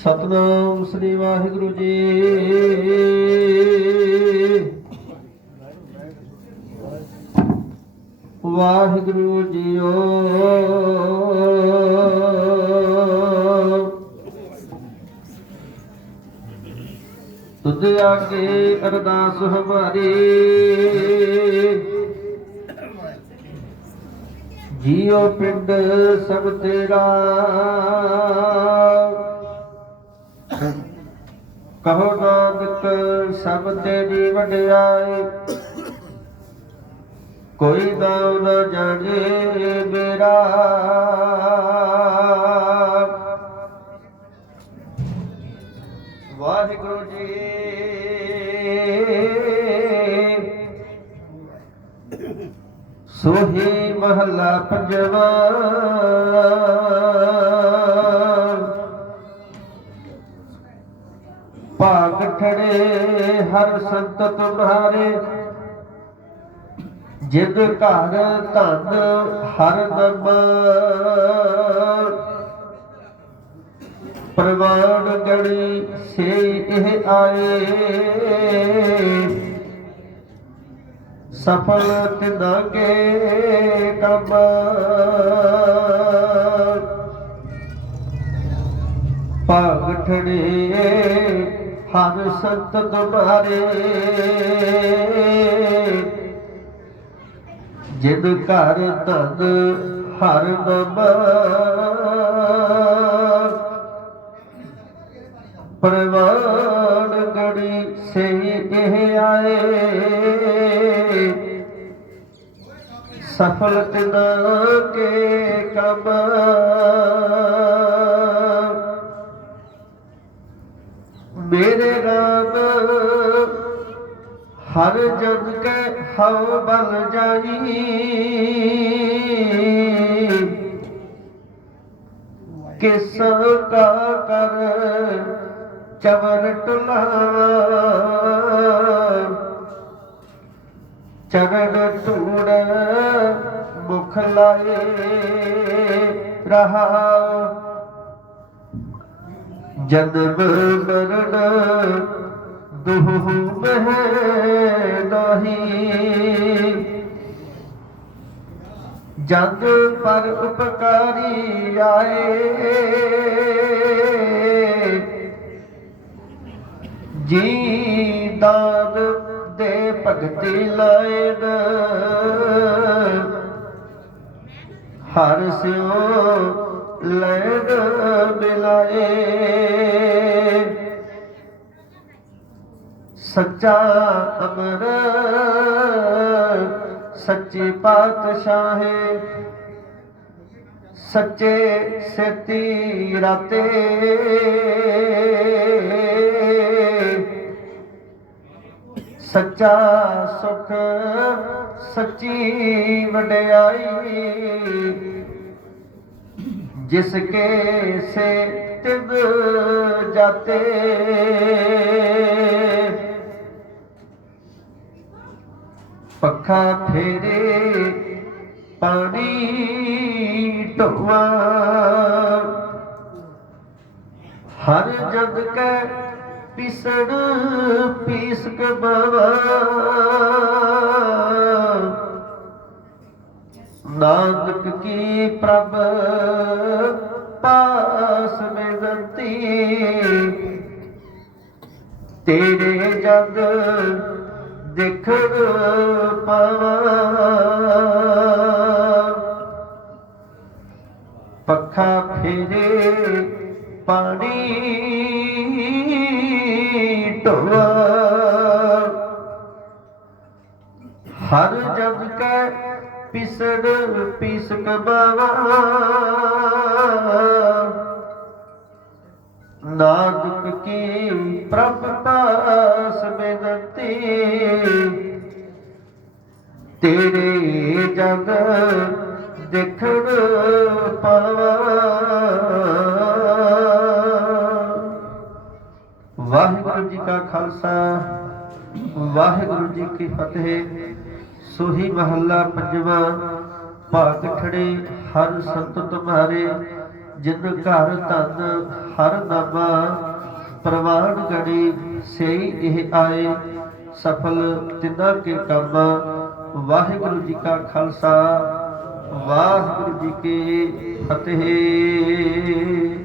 ਸਤਨਾਮ ਸ੍ਰੀ ਵਾਹਿਗੁਰੂ ਜੀ। ਵਾਹਿਗੁਰੂ ਜੀਓ। ਤੁਧ ਆਗੇ ਅਰਦਾਸ ਹਮਾਰੀ। ਜੀਉ ਪਿੰਡ ਸਭ ਤੇਰਾ। ਕਹੋ ਨਾਨਕ ਸਭ ਤੇਰੀ ਵਡਿਆਈ ਕੋਈ ਨਾਮ ਨਾ ਜਾਣੇ ਮੇਰਾ। ਵਾਹਿਗੁਰੂ ਜੀ। ਸੋਹੀ ਮਹੱਲਾ ਪੰਜਵਾ। ਭਾਗ ਹਰ ਸੰਤ ਤੁਮਹਾਰੇ ਜਿਦ ਘਰ ਧਨ ਹਰ ਦਮ ਪ੍ਰਵਾਨ ਗੜੀ ਸੇ ਇਹ ਆਏ। ਸਫਲ ਤਿਨਾ ਕੇ ਕੰਮ। ਭਾਗ ਠੜੇ ਹਰ ਸੰਤ ਦੁਬਾਰੇ। ਜਿਦ ਘਰ ਧਨ ਹਰ ਦਮ ਪ੍ਰਵਾਨ ਗੜੀ ਸਹੀ ਇਹ ਆਏ। ਸਫਲ ਤਿਨਾ ਕੇ ਕੰਮ ਮੇਰੇ ਰਾਮ ਹਰ ਜਗ ਕੇ ਹਉ ਬਲ ਜਾਈ। ਕਿਸ ਕਾ ਕਰ ਚਵਰ ਟੁਲਾ। ਚਰਨ ਧੂੜ ਮੁਖ ਲਾਏ ਰਹਾ। ਜਨਮ ਮਰਨ ਦੁਹ ਮਹਿ ਨਾਹੀ ਜਗ ਪਰ ਉਪਕਾਰੀ ਆਏ। ਜੀ ਦਾਨ ਦੇ ਭਗਤੀ ਲਾਇਨ ਹਰ ਸਿਓ ਲੈਨ ਮਿਲਾਏ ਸੱਚਾ ਅਮਰ ਸੱਚੇ ਪਾਤਸ਼ਾਹੇ ਸੱਚੇ ਸੇਤੀ ਰਾਤੇ। ਸੱਚਾ ਸੁਖ ਸੱਚੀ ਵਡਿਆਈ। ਜਿਸ ਕੇ ਸੇ ਤਿਵ ਜਾਤੇ। ਪੱਖਾ ਫੇਰੇ ਪਾਣੀ ਢੋਆ। ਹਰ ਜਗ ਕੈ ਪਿਸੜ ਪੀਸ ਕੇ ਬਾਵਾ। ਨਾਨਕ ਕੀ ਪ੍ਰਭ ਪਾਸ ਬੇਨਤੀ ਤੇਰੇ ਜਗ ਦੇਖਣ ਪਾਵਾ। ਪੱਖਾ ਫੇਰੇ ਪਾਣੀ ਢੋਆ ਹਰ ਜਗ ਕੈ ਪਿਸੜ ਪੀਸ ਕਬਾਵਾ ਨਾਨਕ ਕੀ ਪ੍ਰਭ ਪਾਸ ਬੇਨਤੀ। ਤੇਰੇ ਜਗ ਦੇਖਣ ਪਾਵਾ। ਵਾਹਿਗੁਰੂ ਜੀ ਕਾ ਖਾਲਸਾ, ਵਾਹਿਗੁਰੂ ਜੀ ਕੀ ਫਤਿਹ। ਸੋਹੀ ਮਹੱਲਾ ਪੰਜਵਾ, ਭਾਗ ਖੜੇ ਹਰ ਸੰਤ ਤੁਮਾਰੇ, ਜਿਨ ਘਰ ਧਨ ਹਰ ਨਾਮਾ, ਪ੍ਰਵਾਨ ਗੜੀ ਸਈ ਇਹ ਆਏ, ਸਫਲ ਤਿਨਾ ਕੇ ਕੰਮ। ਵਾਹਿਗੁਰੂ ਜੀ ਕਾ ਖਾਲਸਾ, ਵਾਹਿਗੁਰੂ ਜੀ ਕੀ ਫਤਿਹ।